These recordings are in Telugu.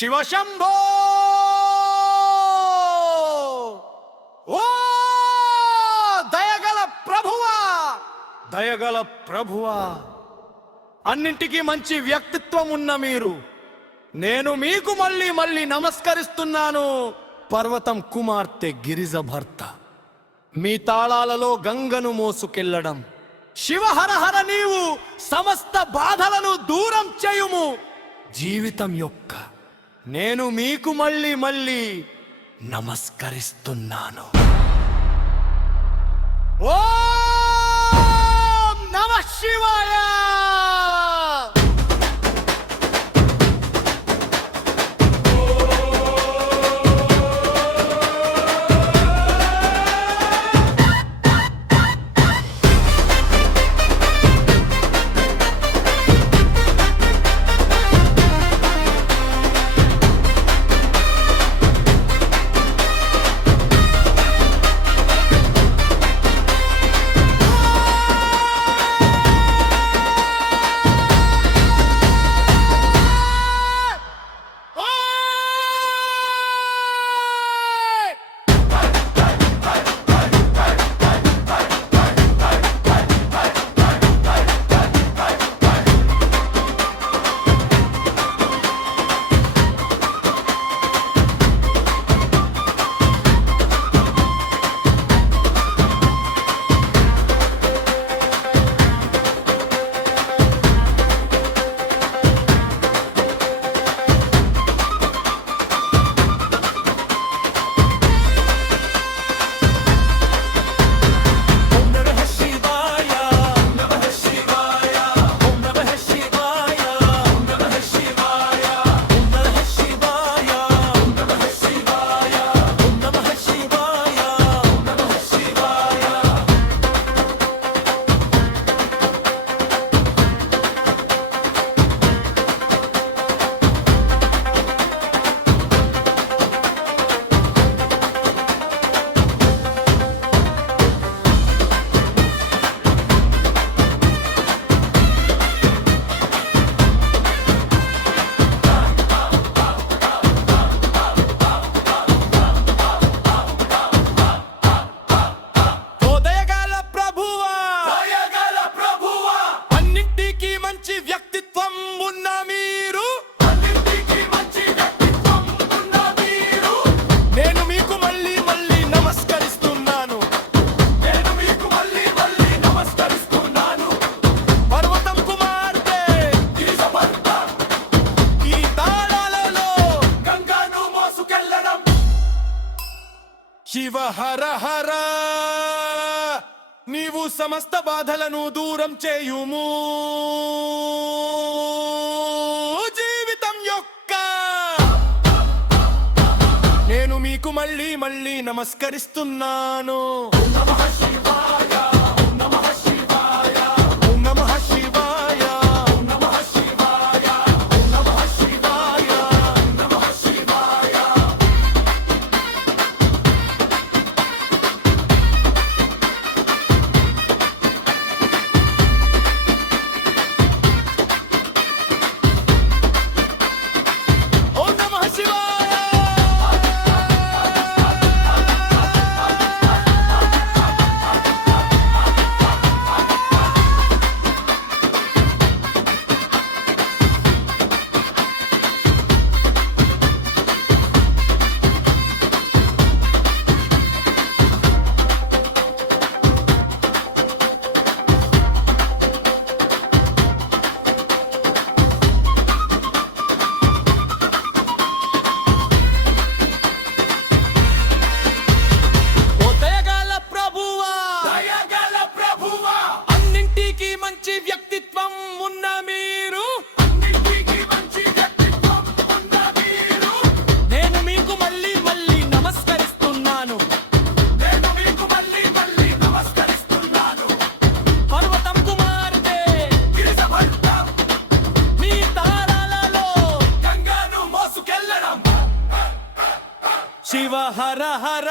శివశంభో ఓ దయగల ప్రభువా, దయగల ప్రభువా, అన్నింటికీ మంచి వ్యక్తిత్వం ఉన్న మీరు, నేను మీకు మళ్ళీ మళ్ళీ నమస్కరిస్తున్నాను. పర్వతం కుమార్తె గిరిజ భర్త, మీ తాళాలలో గంగను మోసుకెళ్లడం. శివ హర హర, నీవు సమస్త బాధలను దూరం చేయుము. జీవితం యొక్క నేను మీకు మళ్ళీ మళ్ళీ నమస్కరిస్తున్నాను. ఓం నమః శివాయ. శివ హర హర, నీవు సమస్త బాధలను దూరం చేయుము. జీవితం యొక్క నేను మీకు మళ్ళీ మళ్ళీ నమస్కరిస్తున్నాను. శివ హర హర,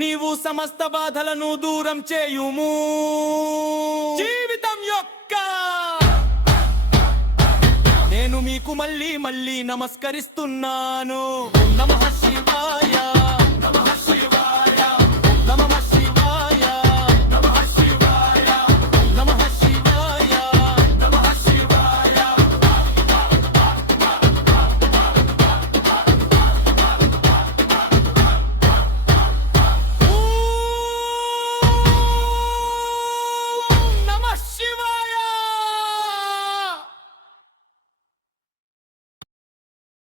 నీవు సమస్త బాధలను దూరం చేయుము. జీవితం యొక్క నేను నేను మీకు మళ్ళీ మళ్ళీ నమస్కరిస్తున్నాను. ఓం నమః శివాయ.